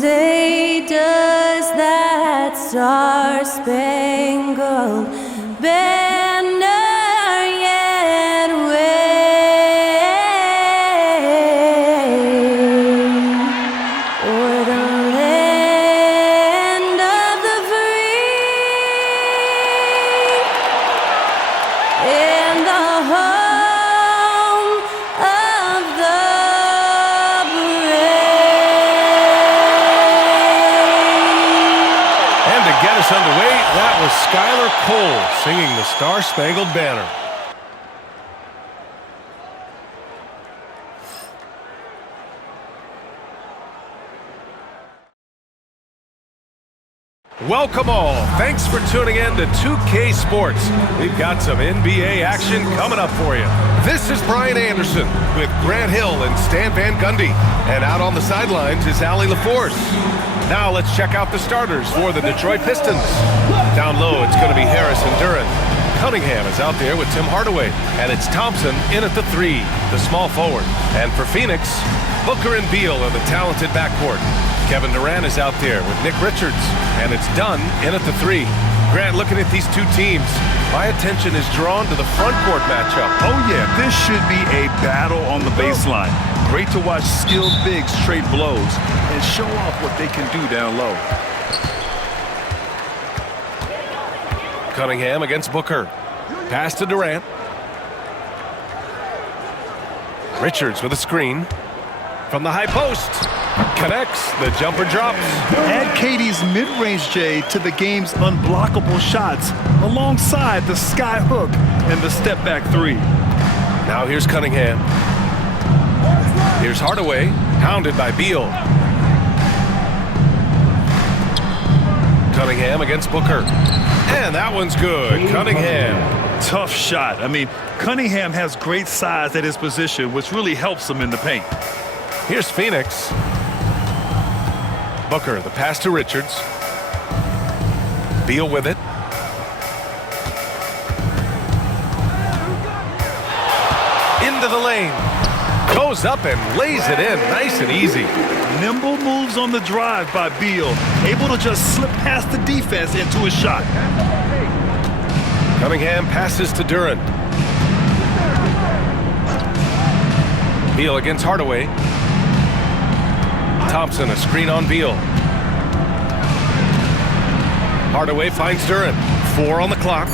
say, does that star-spangled banner yet wave o'er the land of the free and the home of the brave? And to get us underway, that was Skylar Cole singing the Star-Spangled Banner. Welcome all. Thanks for tuning in to 2K Sports. We've got some NBA action coming up for you. This is Brian Anderson with Grant Hill and Stan Van Gundy. And out on the sidelines is Allie LaForce. Now let's check out the starters for the Detroit Pistons. Down low, it's going to be Harris and Duran. Cunningham is out there with Tim Hardaway. And it's Thompson in at the 3, the small forward. And for Phoenix, Booker and Beal are the talented backcourt. Kevin Durant is out there with Nick Richards. And it's Dunn in at the 3. Grant, looking at these two teams, my attention is drawn to the front court matchup. Oh yeah, this should be a battle on the baseline. Great to watch skilled bigs trade blows and show off what they can do down low. Cunningham against Booker. Pass to Durant. Richards with a screen. From the high post. Connects. The jumper drops. Add Katie's mid-range J to the game's unblockable shots alongside the sky hook and the step-back 3. Now here's Cunningham. Here's Hardaway, hounded by Beal. Cunningham against Booker. And that one's good. Cunningham. Tough shot. I mean, Cunningham has great size at his position, which really helps him in the paint. Here's Phoenix. Booker, the pass to Richards. Beal with it. Into the lane. Goes up and lays it in nice and easy. Nimble moves on the drive by Beal, able to just slip past the defense into a shot. Cunningham passes to Duran. Beal against Hardaway. Thompson, a screen on Beal. Hardaway finds Duran. 4 on the clock.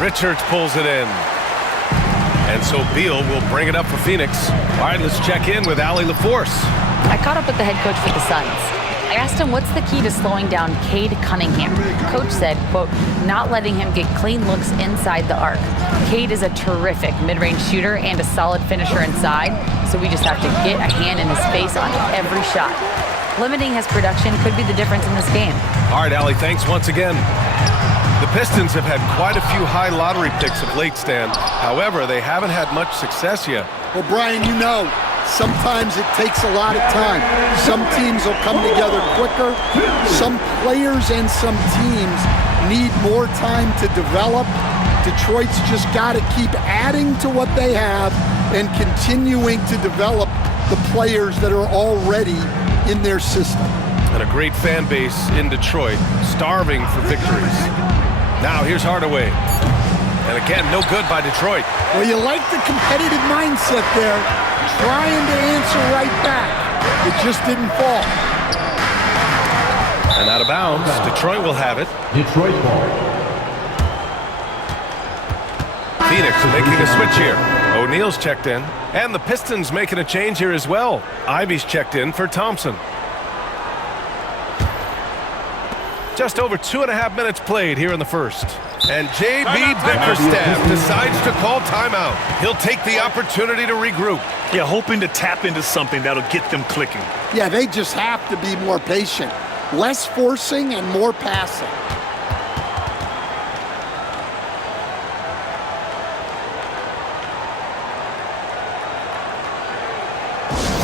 Richards pulls it in. And so Beal will bring it up for Phoenix. All right, let's check in with Allie LaForce. I caught up with the head coach for the Suns. I asked him what's the key to slowing down Cade Cunningham. Coach said, quote, not letting him get clean looks inside the arc. Cade is a terrific mid-range shooter and a solid finisher inside, so we just have to get a hand in his face on every shot. Limiting his production could be the difference in this game. All right, Allie, thanks once again. The Pistons have had quite a few high lottery picks of late, Stan. However, they haven't had much success yet. Well, Brian, you know, sometimes it takes a lot of time. Some teams will come together quicker. Some players and some teams need more time to develop. Detroit's just got to keep adding to what they have and continuing to develop the players that are already in their system. And a great fan base in Detroit, starving for victories. Now here's Hardaway. And again, no good by Detroit. Well, you like the competitive mindset there, trying to answer right back. It just didn't fall. And out of bounds, Detroit will have it. Detroit ball. Phoenix making a switch here. O'Neal's checked in. And the Pistons making a change here as well. Ivy's checked in for Thompson. Just over 2.5 minutes played here in the first. And J.B. Bickerstaff decides to call timeout. He'll take the opportunity to regroup. Yeah, hoping to tap into something that'll get them clicking. Yeah, they just have to be more patient. Less forcing and more passing.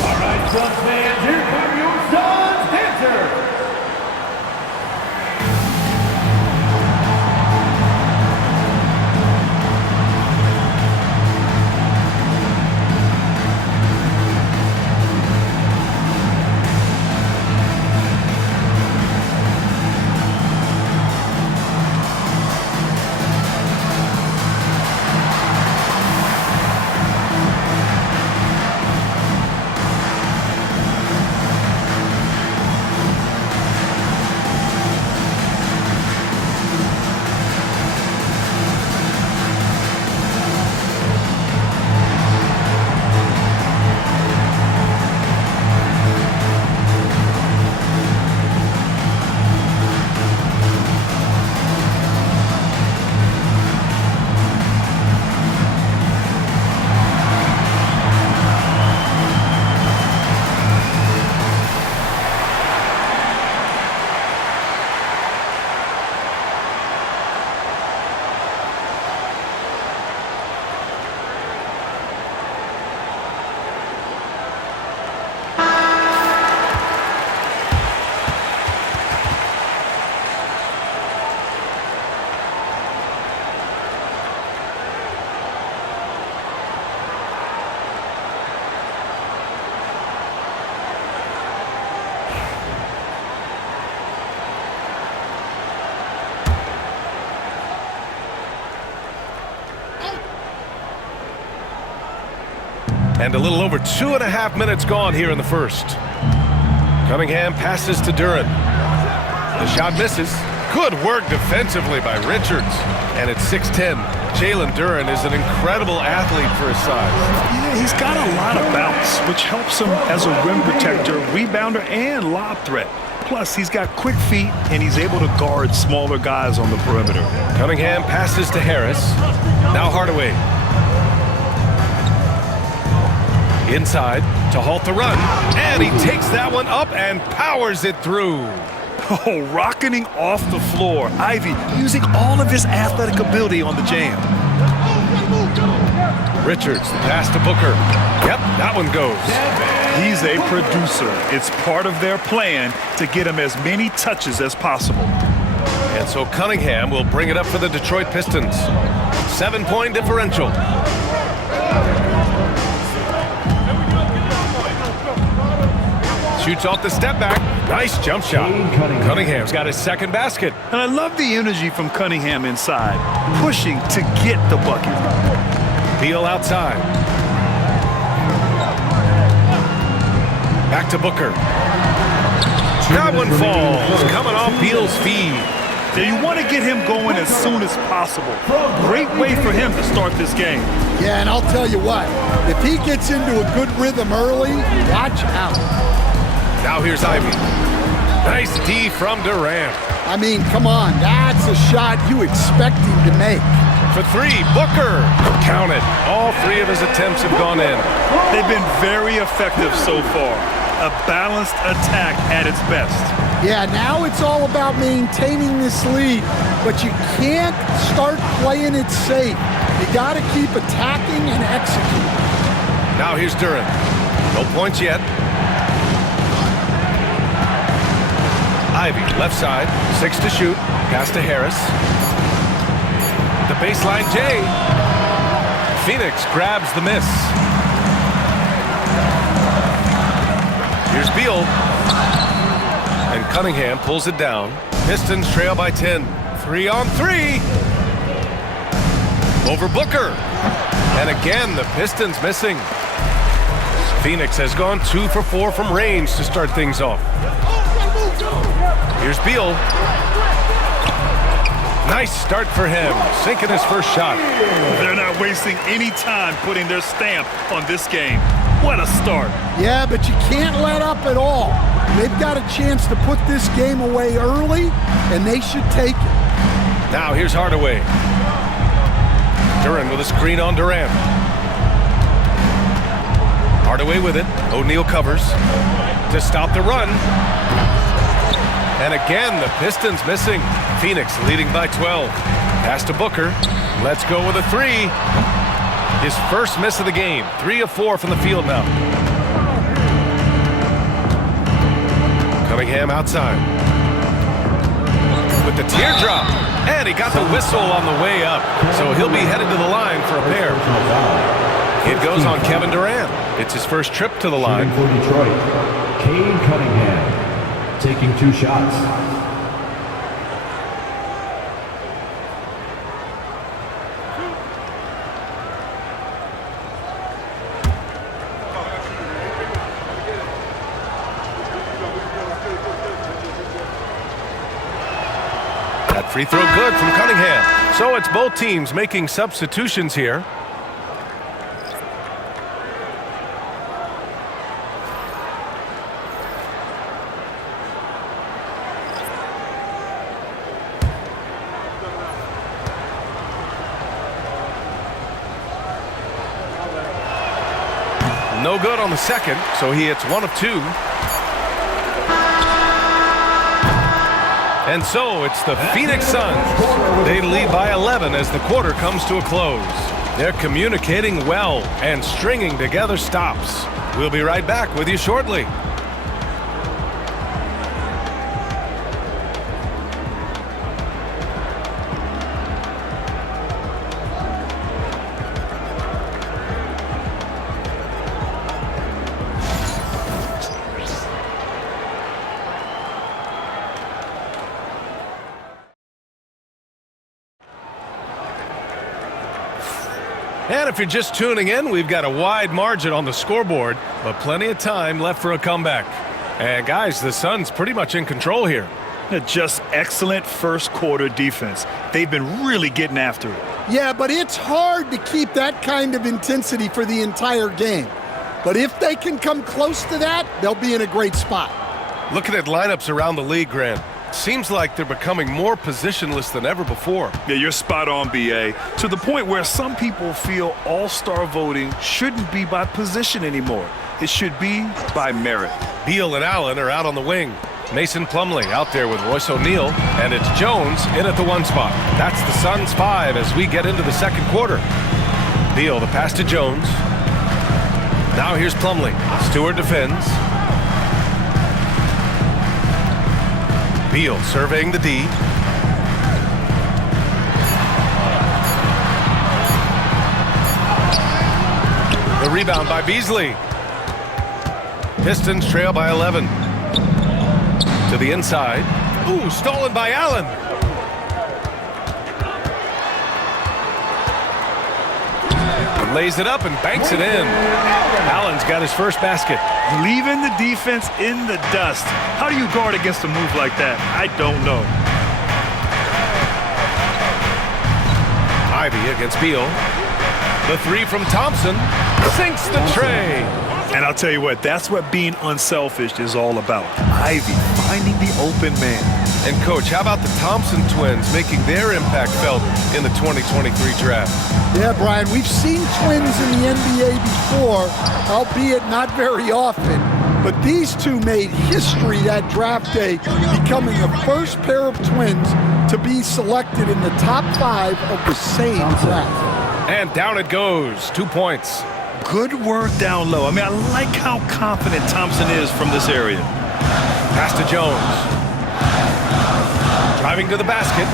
All right, Suns fans, here come your Suns dancers. And a little over 2.5 minutes gone here in the first. Cunningham passes to Duran. The shot misses. Good work defensively by Richards. And it's 6-10. Jalen Duran is an incredible athlete for his size. Yeah, he's got a lot of bounce, which helps him as a rim protector, rebounder, and lob threat. Plus, he's got quick feet, and he's able to guard smaller guys on the perimeter. Cunningham passes to Harris. Now Hardaway. Inside to halt the run. And he takes that one up and powers it through. Oh, rocketing off the floor. Ivy using all of his athletic ability on the jam. Richards, the pass to Booker. Yep, that one goes. He's a producer. It's part of their plan to get him as many touches as possible. And so Cunningham will bring it up for the Detroit Pistons. 7-point differential. Shoots off the step back. Nice jump shot. Cunningham's got his second basket. And I love the energy from Cunningham inside, pushing to get the bucket. Beal outside. Back to Booker. That one falls. Coming off Beal's feed. Now you want to get him going as soon as possible. Great way for him to start this game. Yeah, and I'll tell you what, if he gets into a good rhythm early, watch out. Now here's Ivy. Nice D from Durant. I mean, come on, that's a shot you expect him to make. For three, Booker. Count it. All three of his attempts have gone in. They've been very effective so far. A balanced attack at its best. Yeah, now it's all about maintaining this lead, but you can't start playing it safe. You got to keep attacking and executing. Now here's Duran. No points yet. Ivy, left side, 6 to shoot. Pass to Harris. The baseline J. Phoenix grabs the miss. Here's Beal. And Cunningham pulls it down. Pistons trail by 10. 3-on-3. Over Booker. And again, the Pistons missing. Phoenix has gone 2 for 4 from range to start things off. Here's Beal. Nice start for him, sinking his first shot. They're not wasting any time putting their stamp on this game. What a start. Yeah, but you can't let up at all. They've got a chance to put this game away early, and they should take it. Now here's Hardaway. Duran with a screen on Durant. Hardaway with it. O'Neal covers to stop the run. And again, the Pistons missing. Phoenix leading by 12. Pass to Booker. Let's go with a three. His first miss of the game. 3 of 4 from the field now. Cunningham outside. With the teardrop. And he got the whistle on the way up. So he'll be headed to the line for a pair. It goes on Kevin Durant. It's his first trip to the line. For Detroit, Cade Cunningham taking 2 shots. That free throw good from Cunningham. So it's both teams making substitutions here. No good on the second, so he hits 1 of 2. And so it's the Phoenix Suns. They lead by 11 as the quarter comes to a close. They're communicating well and stringing together stops. We'll be right back with you shortly. And if you're just tuning in, we've got a wide margin on the scoreboard, but plenty of time left for a comeback. And guys, the Suns pretty much in control here. Just excellent first quarter defense. They've been really getting after it. Yeah, but it's hard to keep that kind of intensity for the entire game. But if they can come close to that, they'll be in a great spot. Looking at lineups around the league, Grant, seems like they're becoming more positionless than ever before. Yeah, you're spot on, B.A. To the point where some people feel all-star voting shouldn't be by position anymore. It should be by merit. Beal and Allen are out on the wing. Mason Plumlee out there with Royce O'Neal, and it's Jones in at the 1 spot. That's the Suns 5 as we get into the second quarter. Beal, the pass to Jones. Now here's Plumlee. Stewart defends. Beal surveying the D. The rebound by Beasley. Pistons trail by 11. To the inside. Ooh, stolen by Allen. Lays it up and banks it in. Allen's got his first basket. Leaving the defense in the dust. How do you guard against a move like that? I don't know. Ivy against Beal. The 3 from Thompson sinks the tray. And I'll tell you what, that's what being unselfish is all about. Ivy finding the open man. And coach, how about the Thompson twins making their impact felt in the 2023 draft? Yeah, Brian, we've seen twins in the NBA before, albeit not very often. But these two made history that draft day, becoming the first pair of twins to be selected in the top 5 of the same draft. And down it goes. 2 points. Good work down low. I mean, I like how confident Thompson is from this area. Pass to Jones. Driving to the basket.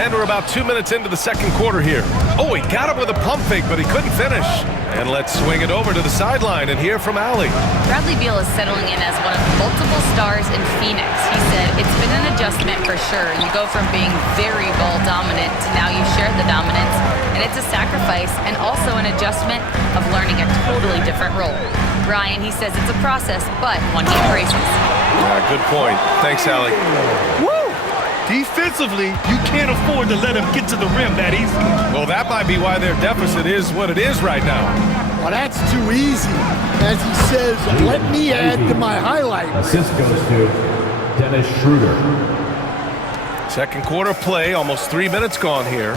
And we're about 2 minutes into the second quarter here. Oh, he got him with a pump fake, but he couldn't finish. And let's swing it over to the sideline and hear from Allie. Bradley Beal is settling in as one of multiple stars in Phoenix. He said, it's been an adjustment for sure. You go from being very ball dominant to now you share the dominance. And it's a sacrifice and also an adjustment of learning a totally different role. Ryan, he says it's a process, but one he embraces. Good point. Thanks, Allie. Woo! Defensively, you can't afford to let him get to the rim that easy. Well, that might be why their deficit is what it is right now. Well, that's too easy. As he says, let me add to my highlight. Assist goes to Dennis Schroeder. Second quarter play, almost 3 minutes gone here.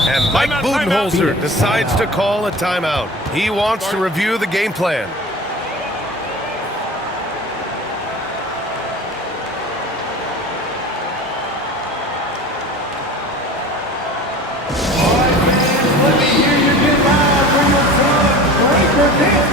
And Mike Budenholzer decides to call a timeout. He wants to review the game plan. Let me hear you get loud for your son, Breaker Dance.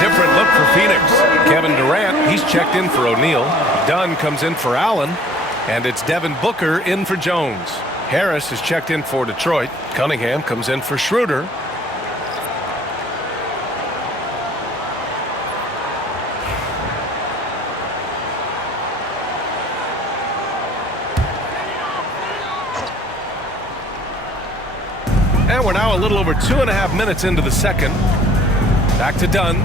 Different look for Phoenix. Kevin Durant, he's checked in for O'Neal. Dunn comes in for Allen. And it's Devin Booker in for Jones. Harris is checked in for Detroit. Cunningham comes in for Schroeder. And we're now a little over 2.5 minutes into the second. Back to Dunn.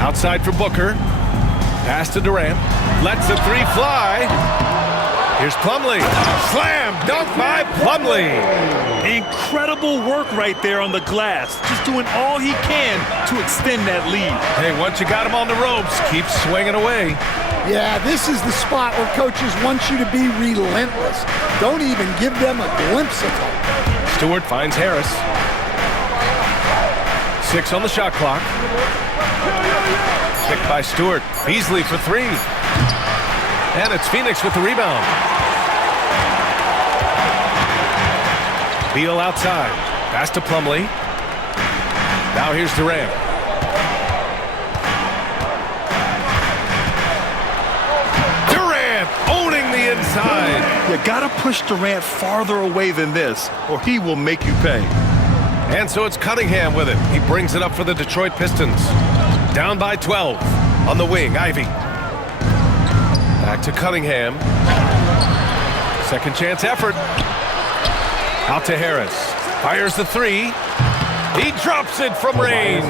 Outside for Booker. Pass to Durant. Lets the three fly. Here's Plumlee. Slam dunk by Plumlee. Incredible work right there on the glass. Just doing all he can to extend that lead. Hey, once you got him on the ropes, keep swinging away. Yeah, this is the spot where coaches want you to be relentless. Don't even give them a glimpse of hope. Stewart finds Harris. 6 on the shot clock. Picked by Stewart. Beasley for 3. And it's Phoenix with the rebound. Beal outside. Pass to Plumlee. Now here's Durant. Durant owning the inside. You gotta push Durant farther away than this, or he will make you pay. And so it's Cunningham with it. He brings it up for the Detroit Pistons. Down by 12. On the wing, Ivy. Back to Cunningham. Second chance effort. Out to Harris. Fires the 3. He drops it from range.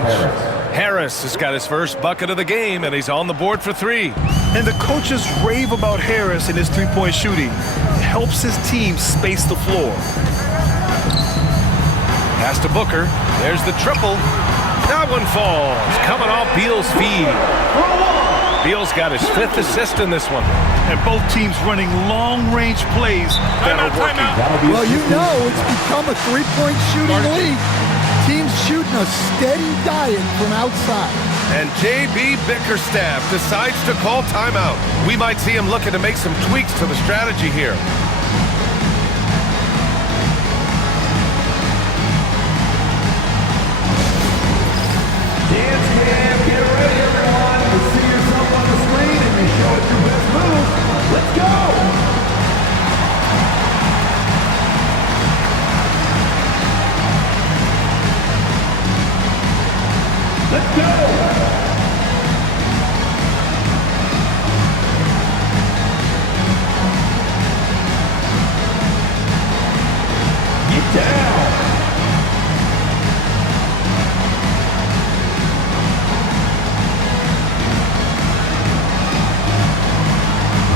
Harris has got his first bucket of the game, and he's on the board for 3. And the coaches rave about Harris and his three-point shooting. It helps his team space the floor. Pass to Booker. There's the triple. That one falls. Coming off Beal's feed. Beal's got his 5th assist in this one. And both teams running long-range plays that are working. Well, you know it's become a three-point shooting league. Teams shooting a steady diet from outside. And J.B. Bickerstaff decides to call timeout. We might see him looking to make some tweaks to the strategy here. Dance cam, get ready everyone. You see yourself on the screen and you show us your best move. Let's go! Let's go! Get down!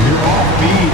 You're off beat.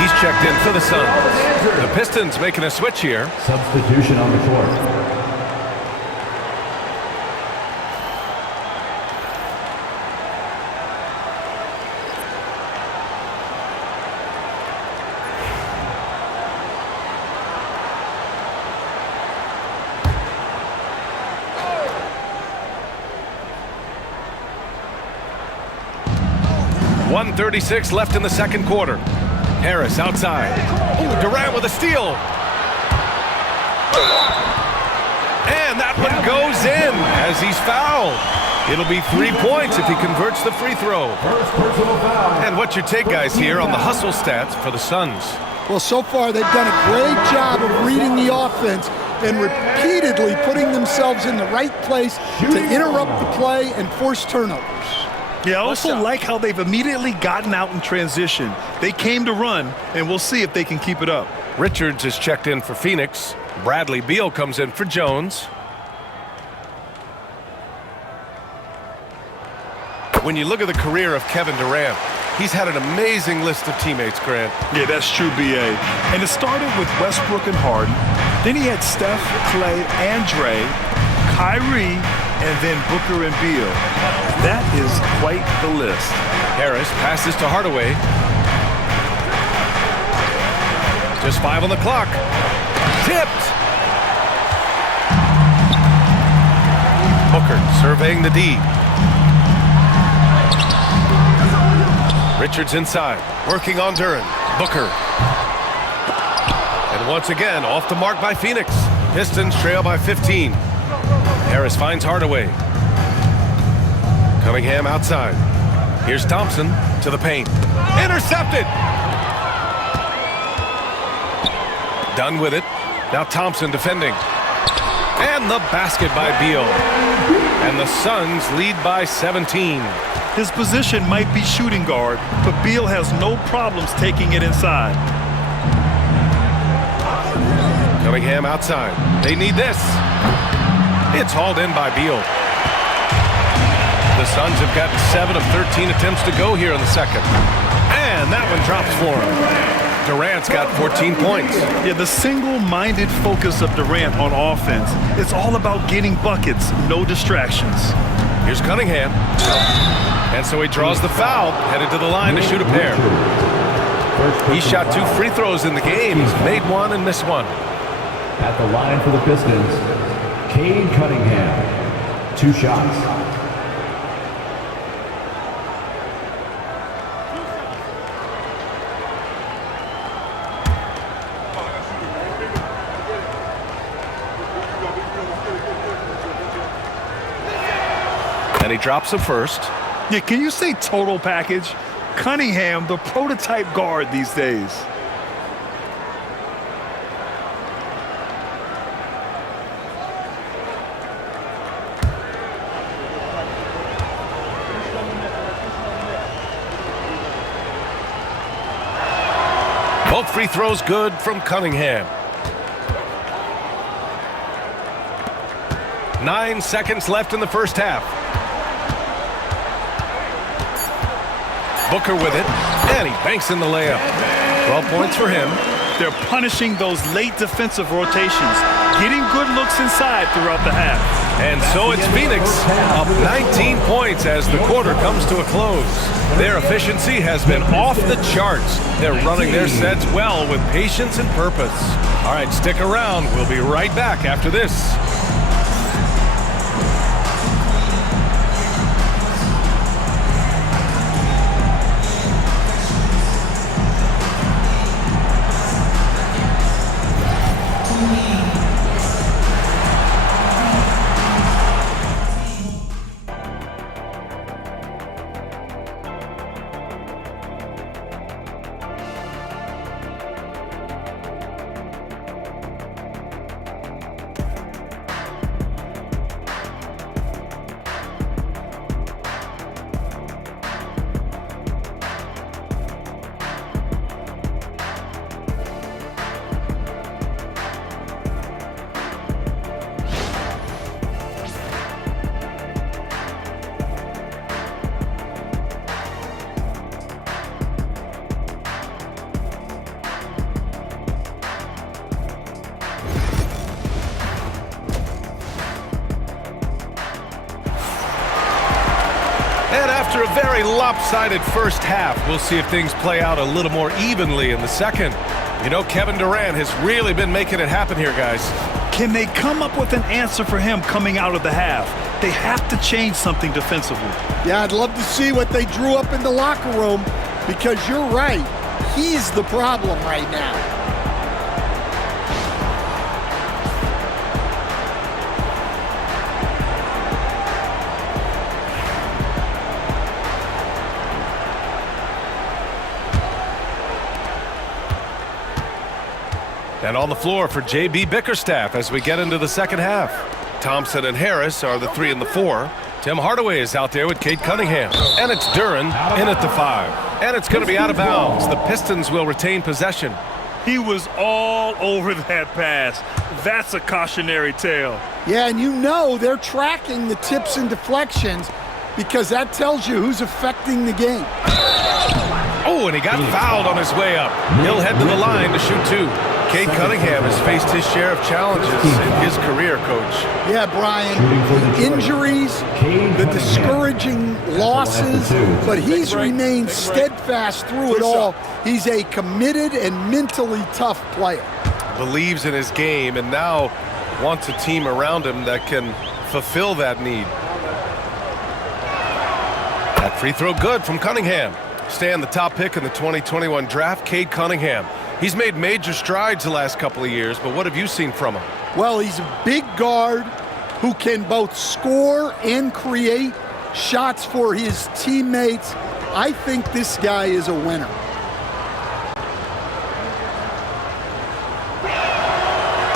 He's checked in for the Suns. The Pistons making a switch here. Substitution on the court. .136 left in the second quarter. Harris outside. Ooh, Durant with a steal. And that one goes in as he's fouled. It'll be 3 points if he converts the free throw. First personal foul. And what's your take, guys, here on the hustle stats for the Suns? Well, so far they've done a great job of reading the offense and repeatedly putting themselves in the right place to interrupt the play and force turnovers. Yeah, I also like how they've immediately gotten out in transition. They came to run, and we'll see if they can keep it up. Richards is checked in for Phoenix. Bradley Beal comes in for Jones. When you look at the career of Kevin Durant, he's had an amazing list of teammates, Grant. Yeah, that's true, B.A. And it started with Westbrook and Harden. Then he had Steph, Clay, and Dre, Kyrie, and then Booker and Beal. That is quite the list. Harris passes to Hardaway. Just 5 on the clock. Tipped. Booker surveying the D. Richards inside, working on Duran. Booker. And once again, off the mark by Phoenix. Pistons trail by 15. Harris finds Hardaway. Cunningham outside. Here's Thompson to the paint. Intercepted! Done with it. Now Thompson defending. And the basket by Beal. And the Suns lead by 17. His position might be shooting guard, but Beal has no problems taking it inside. Cunningham outside. They need this. It's hauled in by Beal. The Suns have gotten 7 of 13 attempts to go here in the second. And that one drops for him. Durant's got 14 points. Yeah, the single-minded focus of Durant on offense. It's all about getting buckets, no distractions. Here's Cunningham. And so he draws the foul, headed to the line to shoot a pair. He shot 2 free throws in the game. He's made one and missed one. At the line for the Pistons, Cade Cunningham. 2 shots. And he drops him first. Yeah, can you say total package? Cunningham, the prototype guard these days. Both free throws good from Cunningham. 9 seconds left in the first half. Booker with it, and he banks in the layup. 12 points for him. They're punishing those late defensive rotations, getting good looks inside throughout the half. And so it's Phoenix up 19 points as the quarter comes to a close. Their efficiency has been off the charts. They're running their sets well with patience and purpose. All right, stick around. We'll be right back after this. And after a very lopsided first half, we'll see if things play out a little more evenly in the second. You know, Kevin Durant has really been making it happen here, guys. Can they come up with an answer for him coming out of the half? They have to change something defensively. Yeah, I'd love to see what they drew up in the locker room, because you're right. He's the problem right now. And on the floor for J.B. Bickerstaff as we get into the second half. Thompson and Harris are the 3 and the 4. Tim Hardaway is out there with Cade Cunningham. And it's Duran in at the 5. And it's going to be out of bounds. The Pistons will retain possession. He was all over that pass. That's a cautionary tale. Yeah, and you know they're tracking the tips and deflections, because that tells you who's affecting the game. Oh, and he got fouled on his way up. He'll head to the line to shoot 2. Cade Cunningham has faced his share of challenges in his career, Coach. Yeah, Brian, the injuries, the discouraging losses, but he's remained steadfast through it all. He's a committed and mentally tough player. Believes in his game and now wants a team around him that can fulfill that need. That free throw good from Cunningham. Stay on the top pick in the 2021 draft, Cade Cunningham. He's made major strides the last couple of years, but what have you seen from him? Well, he's a big guard who can both score and create shots for his teammates. I think this guy is a winner.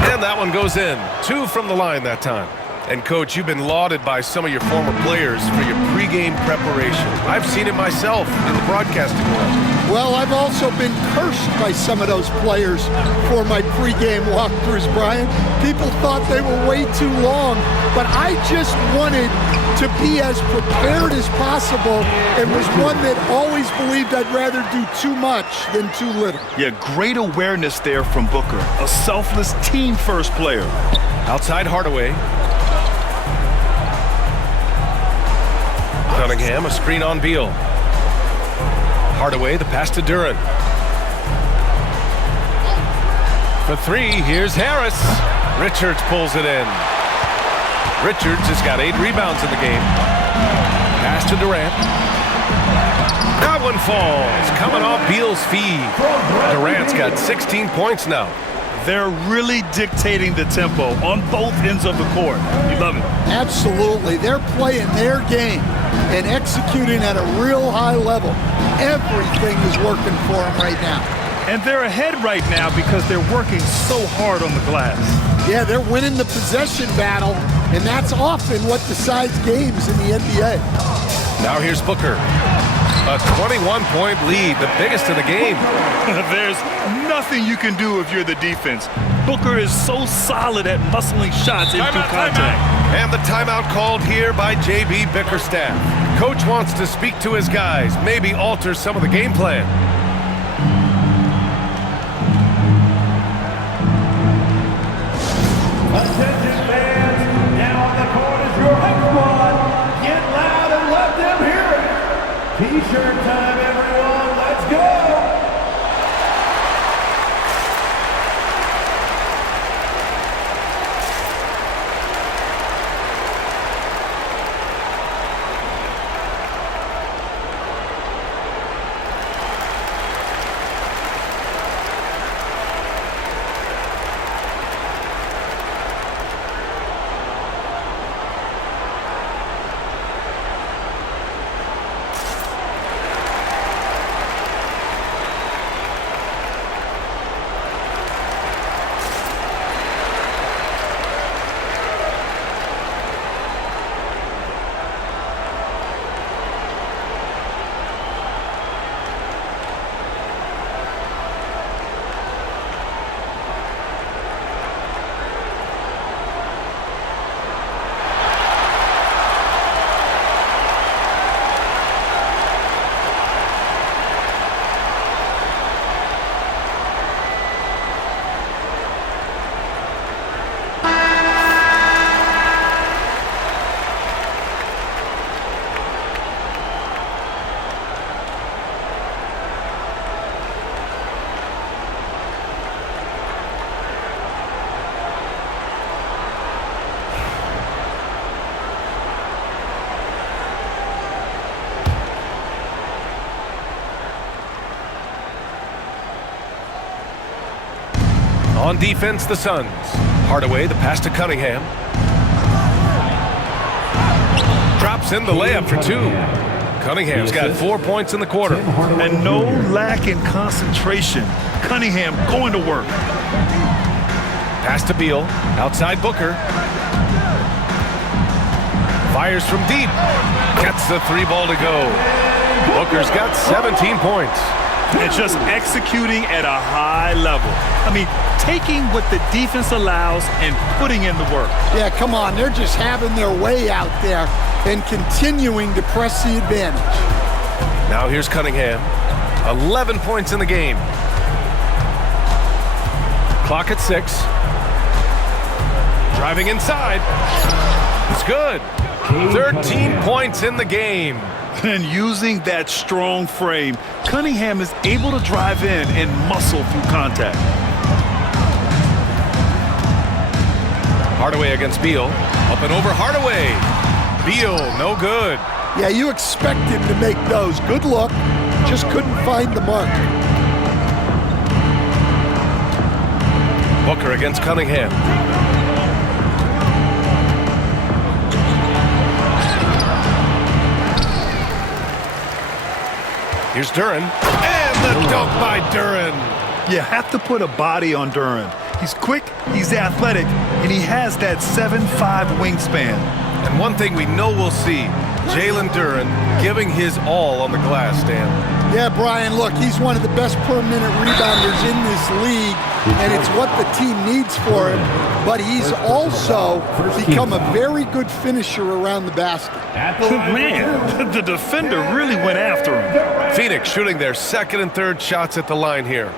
And that one goes in. 2 from the line that time. And, Coach, you've been lauded by some of your former players for your pregame preparation. I've seen it myself in the broadcasting world. Well, I've also been cursed by some of those players for my pregame walkthroughs, Brian. People thought they were way too long, but I just wanted to be as prepared as possible and was one that always believed I'd rather do too much than too little. Yeah, great awareness there from Booker, a selfless team-first player. Outside Hardaway. Cunningham, a screen on Beal. Hardaway, the pass to Duran. For 3, here's Harris. Richards pulls it in. Richards has got 8 rebounds in the game. Pass to Durant. That one falls, coming off Beal's feed. Durant's got 16 points now. They're really dictating the tempo on both ends of the court. You love it. Absolutely. They're playing their game and executing at a real high level. Everything is working for them right now. And they're ahead right now because they're working so hard on the glass. Yeah, they're winning the possession battle, and that's often what decides games in the NBA. Now here's Booker. A 21-point lead, the biggest of the game. There's nothing you can do if you're the defense. Booker is so solid at muscling shots into contact. And the timeout called here by J.B. Bickerstaff. Coach wants to speak to his guys, maybe alter some of the game plan. Attention fans, now on the court is your home squad. Get loud and let them hear it. T-shirt time, everyone. Let's go. On defense, the Suns. Hardaway, the pass to Cunningham. Drops in the layup for 2. Cunningham's got 4 points in the quarter. And no lack in concentration. Cunningham going to work. Pass to Beal. Outside Booker. Fires from deep. Gets the 3 ball to go. Booker's got 17 points. And just executing at a high level. I mean, taking what the defense allows and putting in the work. Yeah, come on. They're just having their way out there and continuing to press the advantage. Now here's Cunningham. 11 points in the game. Clock at 6. Driving inside. It's good. 13 points in the game. And using that strong frame, Cunningham is able to drive in and muscle through contact. Hardaway against Beal. Up and over Hardaway. Beal, no good. Yeah, you expect him to make those. Good look. Just couldn't find the mark. Booker against Cunningham. Here's Duren. And the dunk by Duren. You have to put a body on Duren. He's quick, he's athletic, and he has that 7'5" wingspan. And one thing we know we'll see, Jalen Duren giving his all on the glass, Dan. Yeah, Brian, look, he's one of the best per-minute rebounders in this league, and it's what the team needs for him. But he's also become a very good finisher around the basket. Man, the defender really went after him. Phoenix shooting their second and third shots at the line here.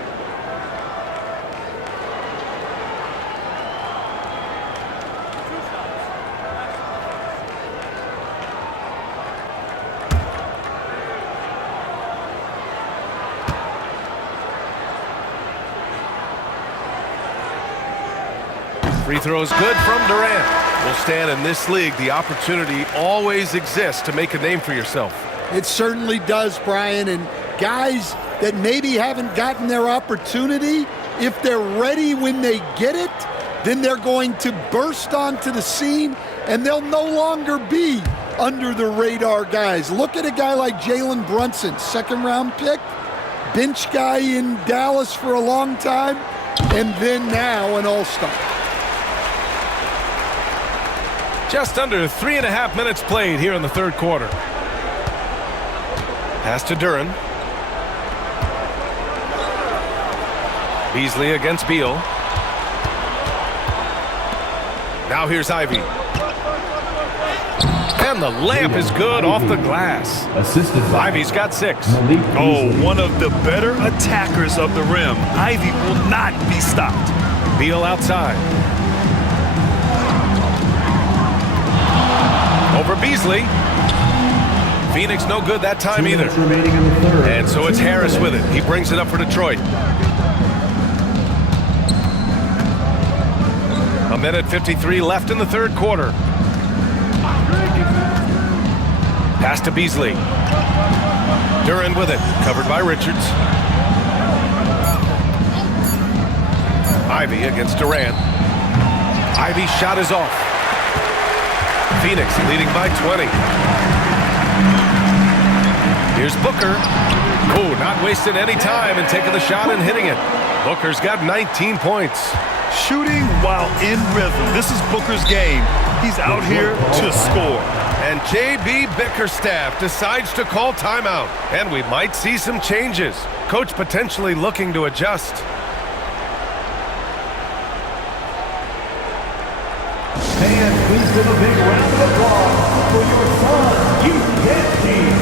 Free throws good from Durant. Will stand in this league. The opportunity always exists to make a name for yourself. It certainly does, Brian. And guys that maybe haven't gotten their opportunity, if they're ready when they get it, then they're going to burst onto the scene and they'll no longer be under the radar guys. Look at a guy like Jalen Brunson, second-round pick, bench guy in Dallas for a long time, and then now an all-star. Just under 3.5 minutes played here in the third quarter. Pass to Duren. Beasley against Beal. Now here's Ivy. And the layup is good off the glass. Ivy's got 6. Oh, one of the better attackers of the rim. Ivy will not be stopped. Beal outside. Over Beasley. Phoenix no good that time either. And so it's Harris with it. He brings it up for Detroit. 1:53 left in the third quarter. Pass to Beasley. Duren with it. Covered by Richards. Ivy against Durant. Ivy's shot is off. Phoenix leading by 20. Here's Booker. Oh, not wasting any time and taking the shot and hitting it. Booker's got 19 points. Shooting while in rhythm. This is Booker's game. He's out here to score. And J.B. Bickerstaff decides to call timeout. And we might see some changes. Coach potentially looking to adjust. And please give a big round of applause for your son, youth dance team.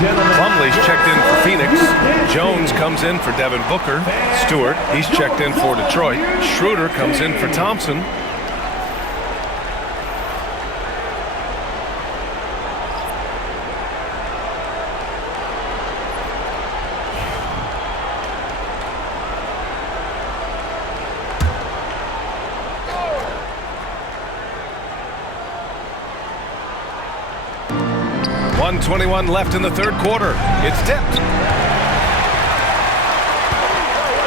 Plumlee's checked in for Phoenix. Jones comes in for Devin Booker. Stewart, he's checked in for Detroit. Schroeder comes in for Thompson. 1:21 left in the third quarter. It's tipped.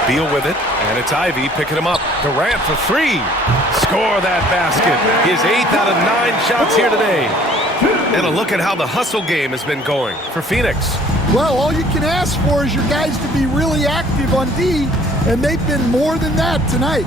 Beal with it, and it's Ivy picking him up. Durant for three. Score that basket. His 8th out of 9 shots here today. And a look at how the hustle game has been going for Phoenix. Well, all you can ask for is your guys to be really active on D, and they've been more than that tonight.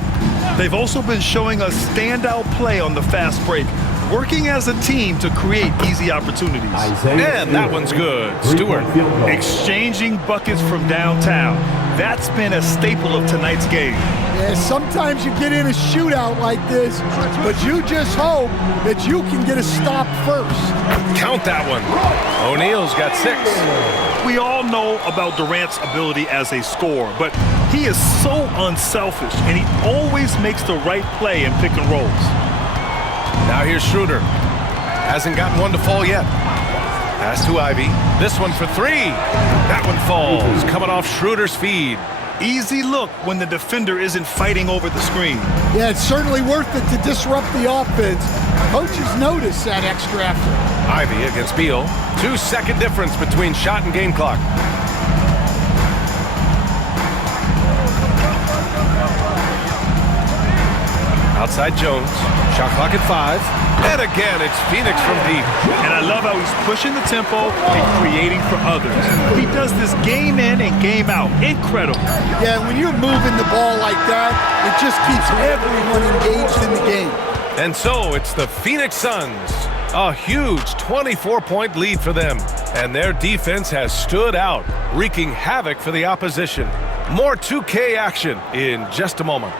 They've also been showing us standout play on the fast break, working as a team to create easy opportunities. And that one's good. Stewart. Exchanging buckets from downtown. That's been a staple of tonight's game. Yeah, sometimes you get in a shootout like this, but you just hope that you can get a stop first. Count that one. O'Neal's got 6. We all know about Durant's ability as a scorer, but he is so unselfish, and he always makes the right play in pick and rolls. Now here's Schroeder. Hasn't gotten one to fall yet. Pass to Ivy. This one for 3. That one falls. Coming off Schroeder's feed. Easy look when the defender isn't fighting over the screen. Yeah, it's certainly worth it to disrupt the offense. Coaches notice that extra effort. Ivy against Beal. 2-second difference between shot and game clock. Outside Jones. Shot clock at 5. And again, it's Phoenix from deep. And I love how he's pushing the tempo and creating for others. He does this game in and game out. Incredible. Yeah, when you're moving the ball like that, it just keeps everyone engaged in the game. And so it's the Phoenix Suns. A huge 24-point lead for them. And their defense has stood out, wreaking havoc for the opposition. More 2K action in just a moment.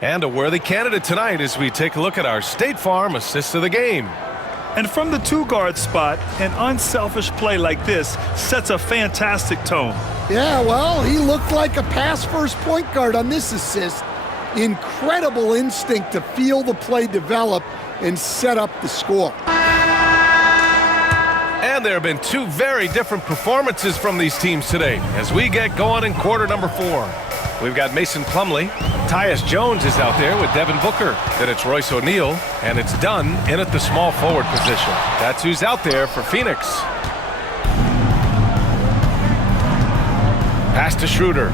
And a worthy candidate tonight as we take a look at our State Farm assist of the game. And from the 2-guard spot, an unselfish play like this sets a fantastic tone. Yeah, well, he looked like a pass-first point guard on this assist. Incredible instinct to feel the play develop and set up the score. And there have been 2 very different performances from these teams today as we get going in quarter number 4. We've got Mason Plumlee. Tyus Jones is out there with Devin Booker. Then it's Royce O'Neal, and it's Dunn in at the small forward position. That's who's out there for Phoenix. Pass to Schroeder.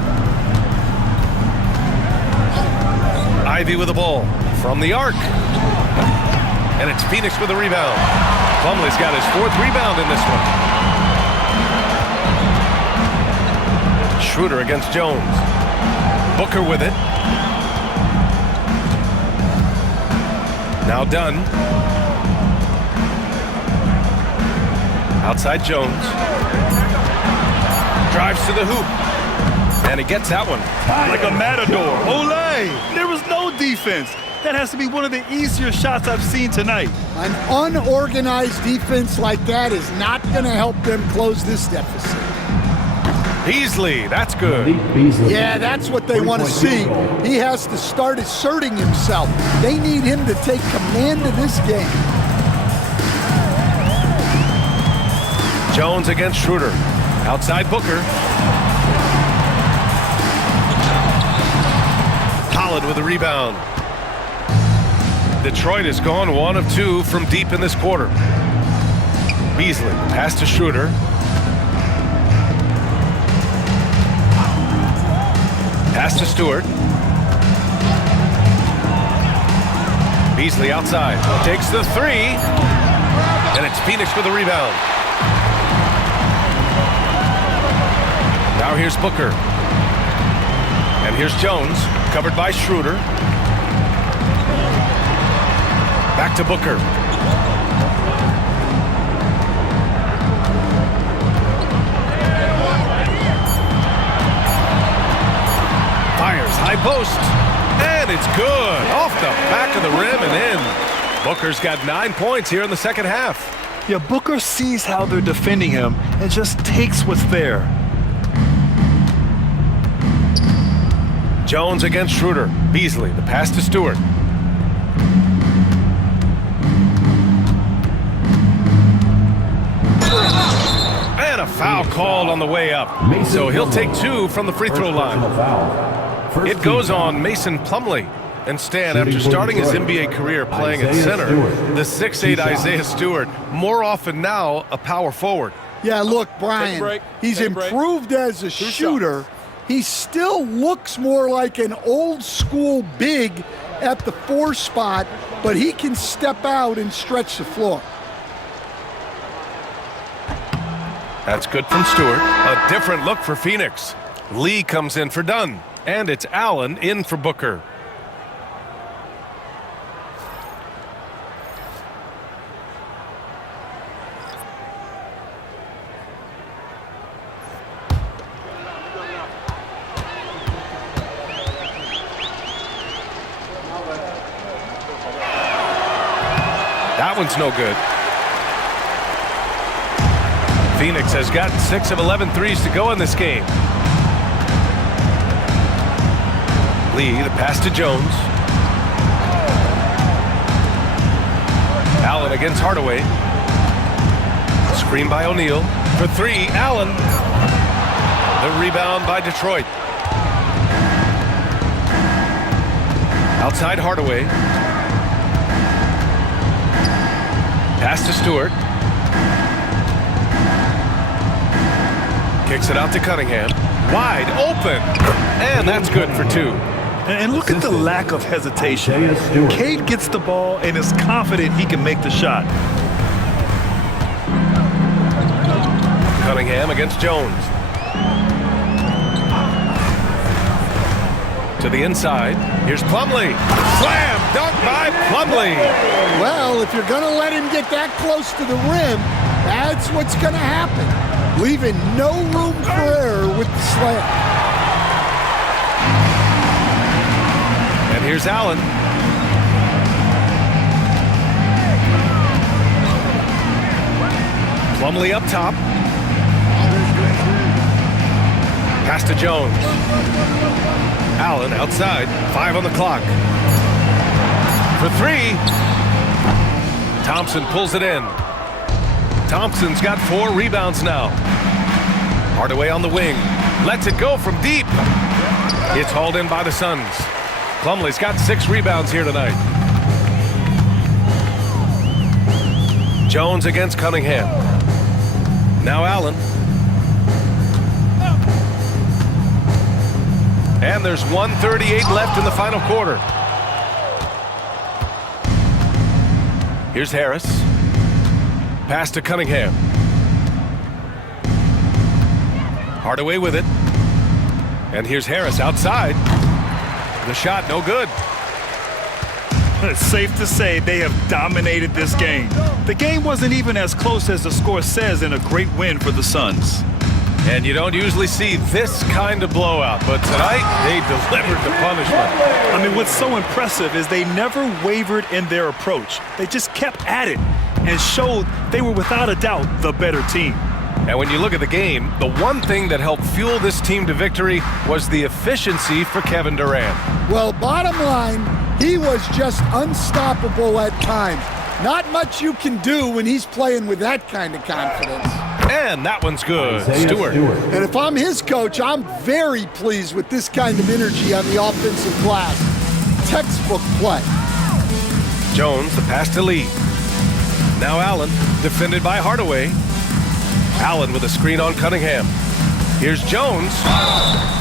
Ivy with the ball from the arc. And it's Phoenix with a rebound. Plumlee's got his 4th rebound in this one. Schroeder against Jones. Booker with it. Now Dunn. Outside Jones. Drives to the hoop. And he gets that one. Like a matador. Olay! There was no defense. That has to be one of the easier shots I've seen tonight. An unorganized defense like that is not going to help them close this deficit. Beasley, that's good. Yeah, that's what they want to see. He has to start asserting himself. They need him to take command of this game. Jones against Schroeder. Outside Booker. Pollard with a rebound. Detroit has gone 1 of 2 from deep in this quarter. Beasley, pass to Schroeder. Pass to Stewart. Beasley outside. Takes the 3. And it's Phoenix with a rebound. Now here's Booker. And here's Jones, covered by Schroeder. Back to Booker. Fires high post. And it's good. Off the back of the rim and in. Booker's got 9 points here in the second half. Yeah, Booker sees how they're defending him and just takes what's there. Jones against Schroeder. Beasley, the pass to Stewart. a foul called on the way up. So he'll take 2 from the free throw line. It goes on Mason Plumlee. And Stan, after starting his NBA career playing at center, the 6'8" Isaiah Stewart, more often now a power forward. Yeah, look, Brian, he's improved as a shooter. He still looks more like an old-school big at the 4 spot, but he can step out and stretch the floor. That's good from Stewart. A different look for Phoenix. Lee comes in for Dunn, and it's Allen in for Booker. That one's no good. Phoenix has gotten 6 of 11 threes to go in this game. Lee, the pass to Jones. Allen against Hardaway. Screen by O'Neal. For 3, Allen. The rebound by Detroit. Outside Hardaway. Pass to Stewart. Kicks it out to Cunningham. Wide open. And that's good for 2. And look at the lack of hesitation. Cade gets the ball and is confident he can make the shot. Cunningham against Jones. To the inside. Here's Plumlee. Slam dunk by Plumlee. Well, if you're going to let him get that close to the rim, that's what's going to happen. Leaving no room for error with the slam. And here's Allen. Plumlee up top. Pass to Jones. Allen outside. 5 on the clock. For 3. Thompson pulls it in. Thompson's got 4 rebounds now. Hardaway on the wing. Lets it go from deep. It's hauled in by the Suns. Plumlee's got 6 rebounds here tonight. Jones against Cunningham. Now Allen. And there's 1:38 left in the final quarter. Here's Harris. Pass to Cunningham. Hardaway with it. And here's Harris outside. The shot no good. It's safe to say they have dominated this game. The game wasn't even as close as the score says in a great win for the Suns. And you don't usually see this kind of blowout, but tonight they delivered the punishment. I mean, what's so impressive is they never wavered in their approach. They just kept at it and showed they were without a doubt the better team. And when you look at the game, the one thing that helped fuel this team to victory was the efficiency for Kevin Durant. Well, bottom line, he was just unstoppable at times. Not much you can do when he's playing with that kind of confidence. And that one's good. Stewart. And if I'm his coach, I'm very pleased with this kind of energy on the offensive glass. Textbook play. Jones, the pass to Lee. Now Allen, defended by Hardaway. Allen with a screen on Cunningham. Here's Jones.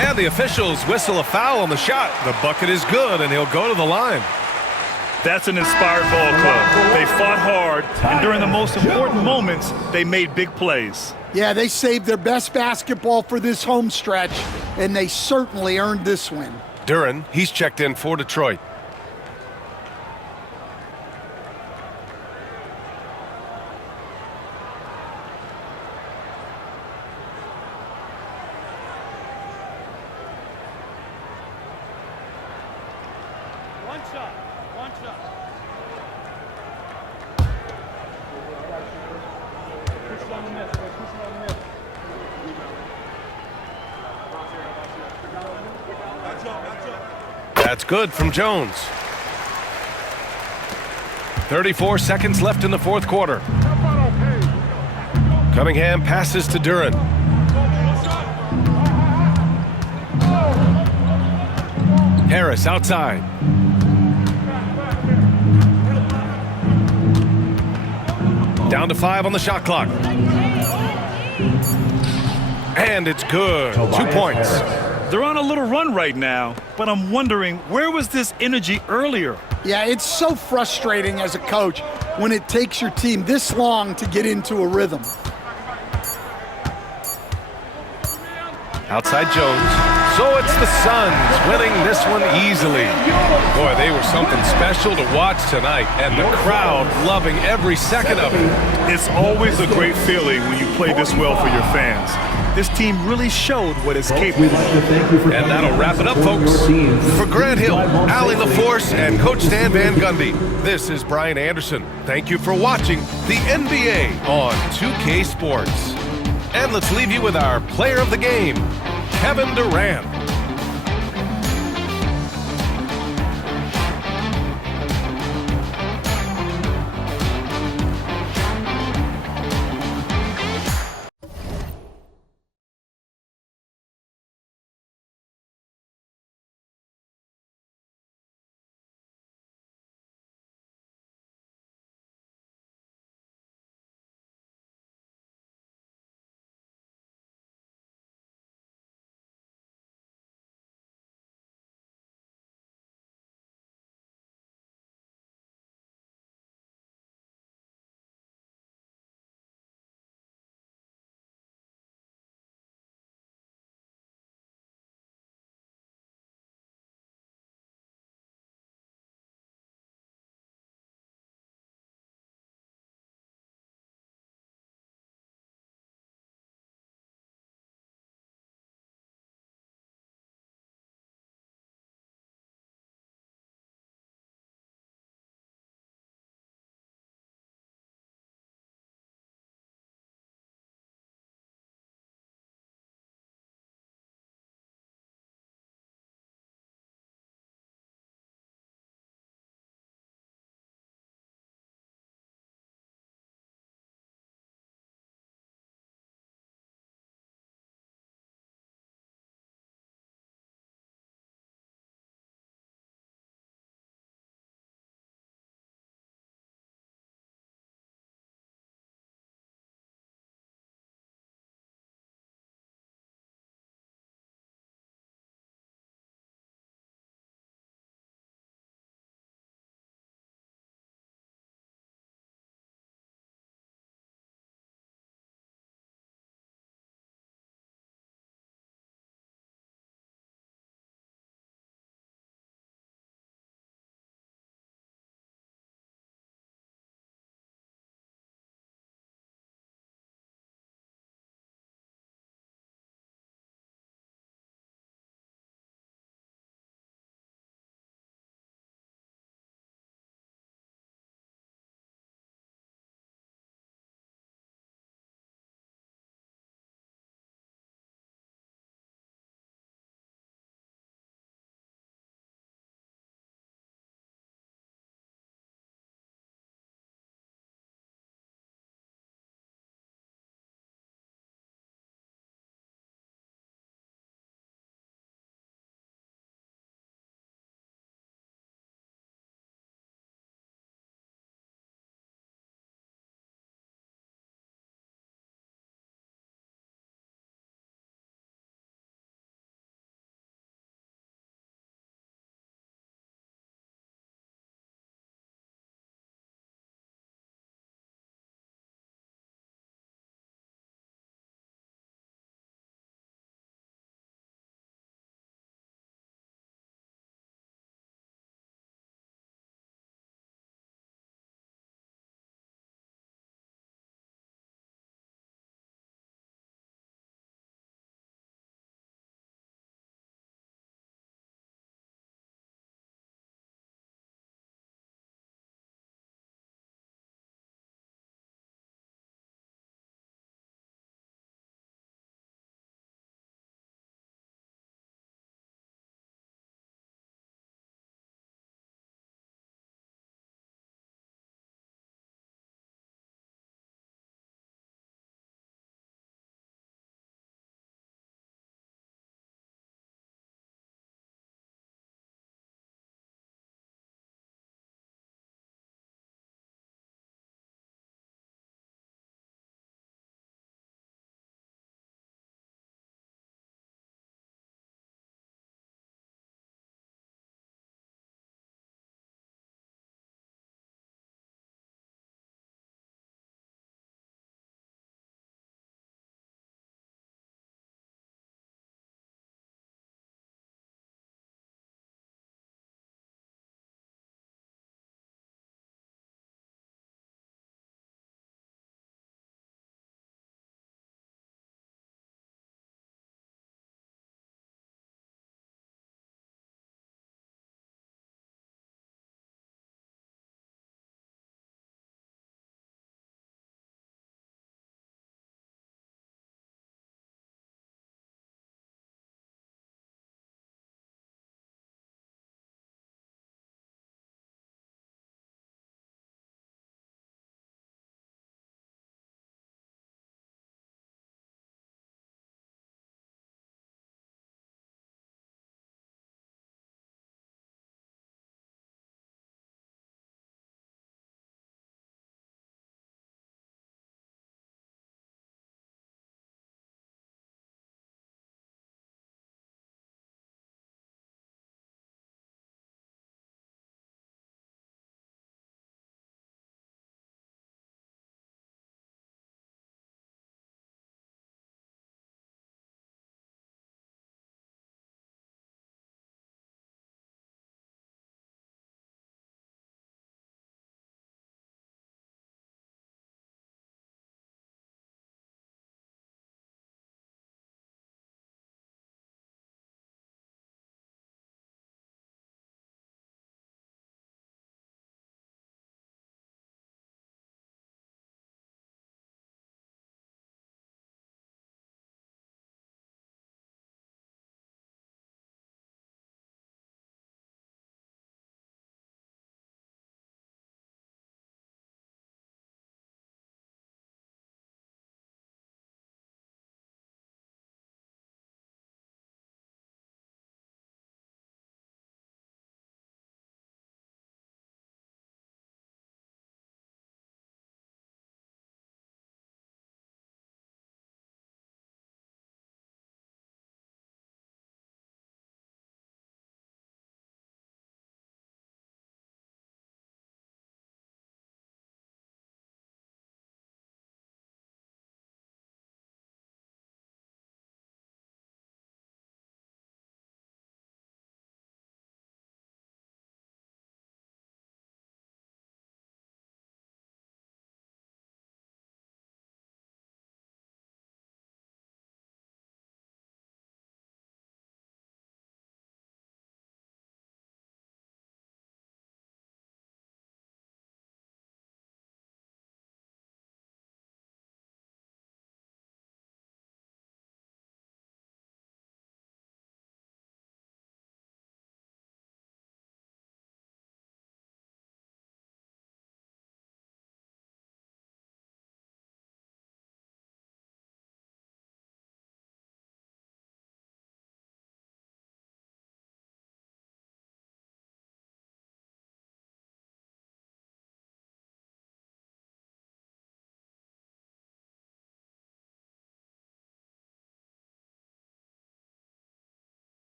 And the officials whistle a foul on the shot. The bucket is good, and he'll go to the line. That's an inspired ball club. They fought hard, and during the most important moments, they made big plays. Yeah, they saved their best basketball for this home stretch, and they certainly earned this win. Duren, he's checked in for Detroit. That's good from Jones. 34 seconds left in the fourth quarter. Cunningham passes to Duran. Harris outside. Down to 5 on the shot clock. And it's good. 2 points. They're on a little run right now, but I'm wondering, where was this energy earlier? Yeah, it's so frustrating as a coach when it takes your team this long to get into a rhythm. Outside Jones. So it's the Suns winning this one easily. Boy, they were something special to watch tonight, and the crowd loving every second of it. It's always a great feeling when you play this well for your fans. This team really showed what it's capable of. And that'll wrap it up, folks. For Grant Hill, Allie LaForce, and Coach Stan Van Gundy, this is Brian Anderson. Thank you for watching the NBA on 2K Sports. And let's leave you with our player of the game, Kevin Durant.